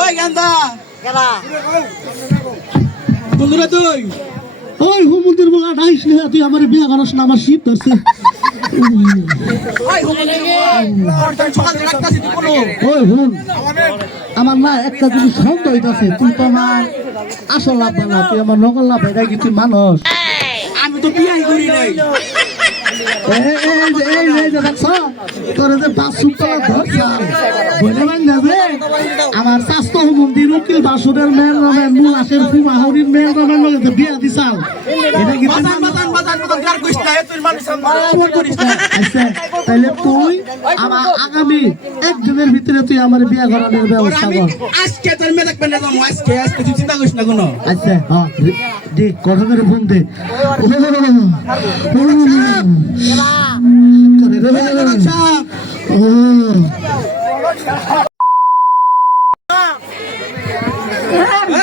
ওই গান্দা বন্ধুরা তুই ওই হুমুন্দির বলা ডাইস না তুই আমার বিয়া করাস না আমার শীত ধরছে ওই হুন আমার না একটা জিনিস সন্দেহ হইতাছে তুই তো আমার আসল লাভ না তুই আমার নকল লাভ এটা কি তুই মানুষ আমি তো বিয়াই করি নাই আমার স্বাস্থ্য মন্দির উকিল বাসুরের মেয়ের নামে মূল আসের ফুমাহরির মেয়ের নামে লগে বিয়া দিছাল এটা কি আচ্ছা তাহলে তুই আমার আগামী একদিনের ভিতরে তুই আমার বিয়া করানোর ব্যবস্থা কর আজকে তোর মেয়ে দেখবেন না আজকে আজকে তুই চিন্তা করিস না কোনো আচ্ছা হ্যাঁ দে কথা করে ফোন দে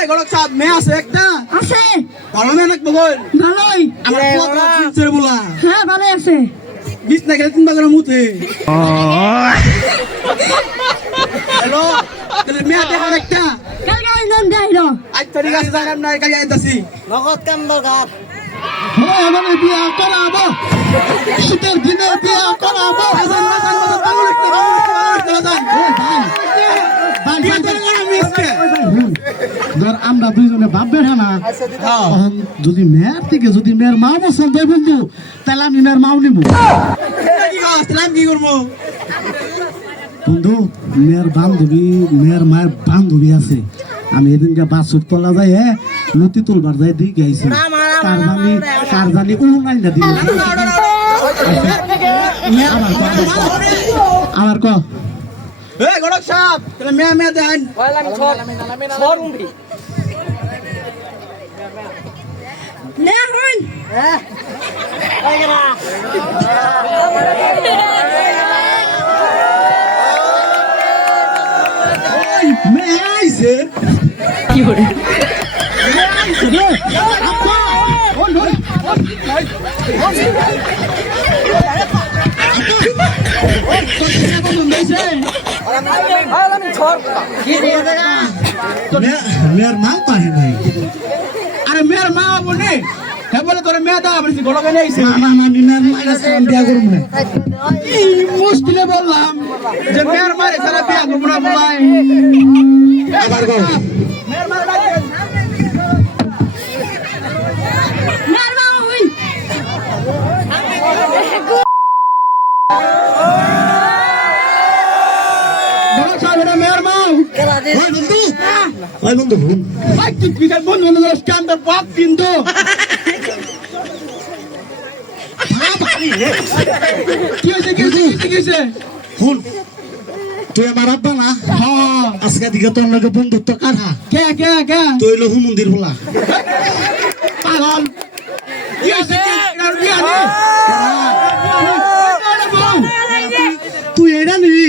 গলক সাহেব মেয়ে আছে একটা আছে ভালো মেয়ে নাকবো বল ভালোই আমার বলা হ্যাঁ ভালো আছে বিশ না গেলে চিন্তা করে মুতে হ্যালো মেয়ে দেখার একটা কাল গাই নন যাইলো আজ তো ঠিক আছে জানাম না কাল আইতাছি নগদ কাম দরকার আমার বিয়া করাবো শীতের দিনে বিয়া করাবো আমরা দুইজনে বাপ বেঠা না যদি মেয়ের থেকে যদি মেয়ের মা পছন্দ হয় বন্ধু তাহলে আমি মেয়ের মাও নিব কি করবো বন্ধু মেয়ের বান্ধবী মেয়ের মায়ের বান্ধবী আছে আমি এদিনকে বাসুর তোলা যাই নতি তুলবার যাই দিই গাইছি কার জানি নাই না দিল আমার ক গড়ক সাহেব তাহলে মেয়ে মেয়ে দেন না হন মেয়ে আইছে কি করে মেয়ের মা পাহে নাই আরে মেয়ের মা বলে হ্যাঁ বলে তোর মেয়ে দা বলছি গড়কে নিয়ে আইছে বিয়া করবো না এই মুশকিলে বললাম যে মেয়ের মারে সারা বিয়া করবো না বলাই আবার কর মেয়ের মারে ডাকেন নারমা হই গড়ক সাহেব এটা মেয়ের মা ওই বন্ধু ভাই তুই বিকাল বন্ধু বন্ধু স্ক্যান্ডার পাক কিন্তু কি হয়েছে কি হয়েছে হুন তুই আমার আব্বা না হ্যাঁ আজকে দিকে তোর লগে বন্ধুত্ব কাঠা কে তুই হইলো হুমন্দির বলা পাগল কি হয়েছে তুই এটা নিবি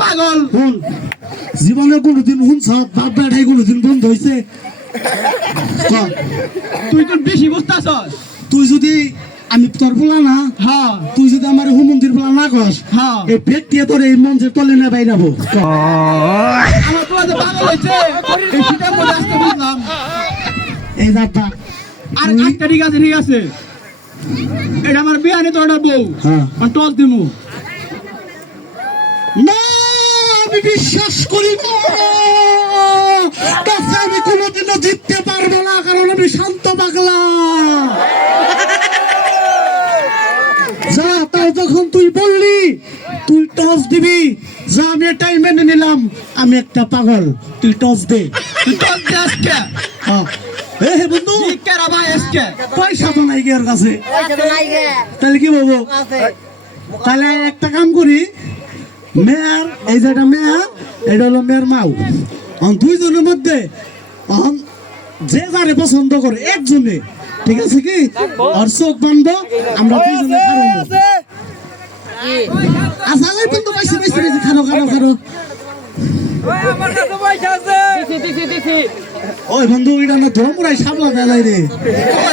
পাগল হুন জীবনে কোনোদিন শুনছ বাপ বেটাই কোনোদিন বন্ধ হয়েছে তুই তো বেশি বুঝতাছস তুই যদি আমি তোর বলা না হ্যাঁ তুই যদি আমার হুমন্দির বলা না কস হ্যাঁ এই পেট দিয়ে তোর এই মঞ্চের তলে না বাইরাবো আমার তো আজ পাগল হয়েছে এই শীতের মধ্যে আসতে বুঝলাম এই যাত্রা আর একটা ঠিক আছে এটা আমার বিয়ানে তো একটা বউ হ্যাঁ টস দিমু না আমি বিশ্বাস করি না তাকে আমি কোনোদিনও জিততে পারবো না কারণ আমি শান্ত পাগলা যা তাই যখন তুই বললি তুই টস দিবি যা আমি এটাই মেনে নিলাম আমি একটা পাগল তুই টস দে তুই টস দে আজকে হ্যাঁ হে বন্ধু কে রা ভাই আজকে পয়সা তো নাই গিয়ে কাছে তাহলে কি বলবো তাহলে একটা কাম করি মেয়ার এই যেটা মেয়া এটা হলো মেয়ের মাও দুইজনের মধ্যে যে যারে পছন্দ করে একজনে ঠিক আছে কি আর চোখ বান্ধ আমরা দুইজনে আচ্ছা কিন্তু পাইছি খানো ওই বন্ধু এটা না ধমরাই সামলা দেয় রে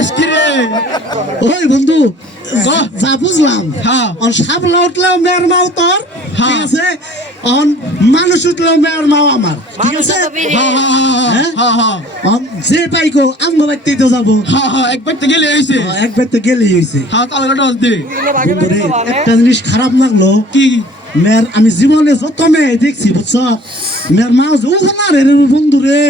কি রে ওই বন্ধু যা বুঝলাম হ্যাঁ। অন সাপলা উঠলেও মেয়ের মাও তোর হ্যাঁ। ঠিক আছে অন মানুষ উঠলেও মেয়ের মাও আমার ঠিক আছে অন যে পাইকো আমগো বাইতে তো যাবো একবার তো গেলে হয়েছে একবার তো গেলেই হইছে তালগাটা দে বন্ধুরে একটা জিনিস খারাপ লাগলো কি মেয়ের আমি জীবনে যত মেয়ে দেখছি বুঝছ মেয়ের মা যৌথ না রে বন্ধু রে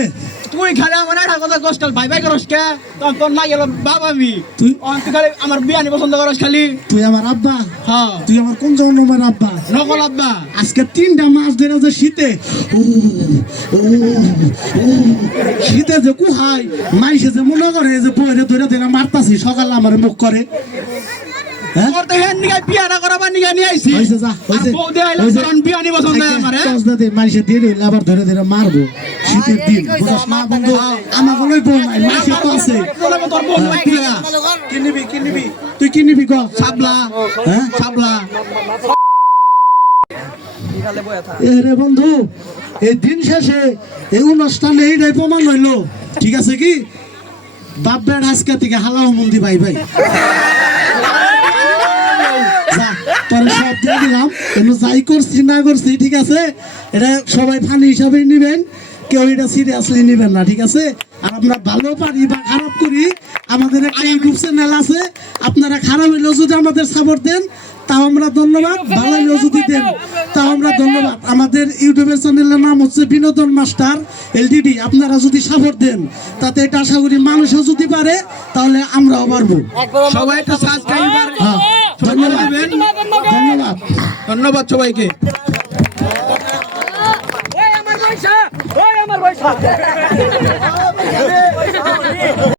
তুই খালি আমার একটা কথা কষ্ট ভাই ভাই করস কে তখন তোর না গেল বাবা আমি তুই তুই খালি আমার বিয়ানি পছন্দ করস খালি তুই আমার আব্বা হ্যাঁ তুই আমার কোন জন্মের আব্বা নকল আব্বা আজকে 3টা মাস ধরে যে শীতে ও, ও, ও, শীতে যে কুহাই মাইসে যে মনে করে যে বইরে ধরে ধরে মারতাছি সকালে আমার মুখ করে হ্যাঁ তোর তো হেন নিগা বিয়াটা করাবার নিগা নিয়ে আইছি হইছে যা হইছে আর বউ দিয়ে আইলাম, হইছে। তখন বিয়ানি পছন্দ হয় আমার, হ্যাঁ? দশ দে মাইসে দিয়ে দিলে আবার ধরে ধরে মারবো শীতের দিন বুঝছ না বন্ধু আমার কোনোই বউ নাই মাইসে তো আছে তোর বউ মাইতি লাগা তুই কি নিবি ক সাবলা হ্যাঁ সাবলা রে বন্ধু এই দিন শেষে এই অনুষ্ঠানে এইটাই প্রমাণ হইলো ঠিক আছে কি বাপ বেড় আজকে থেকে হালাও মন্দি ভাই ভাই যা, তোরে সব দিয়ে দিলাম কিন্তু যাই করছি না করছি ঠিক আছে এটা সবাই ফানি হিসাবে নিবেন কেউ এটা সিরিয়াসলি নিবেন না ঠিক আছে আর আমরা ভালো পারি বা খারাপ করি আমাদের একটা ইউটিউব চ্যানেল আছে আপনারা খারাপ হইলেও যদি আমাদের সাপোর্ট দেন তাও আমরা ধন্যবাদ ভালো হইলেও যদি দেন তাও আমরা ধন্যবাদ আমাদের ইউটিউবের চ্যানেলের নাম হচ্ছে বিনোদন মাস্টার এলটিডি আপনারা যদি সাপোর্ট দেন তাতে এটা আশা করি মানুষও যদি পারে তাহলে আমরাও পারবো সবাই একটু সাবস্ক্রাইবার হ্যাঁ ধন্যবাদ ধন্যবাদ ধন্যবাদ সবাইকে ওই আমার পয়সা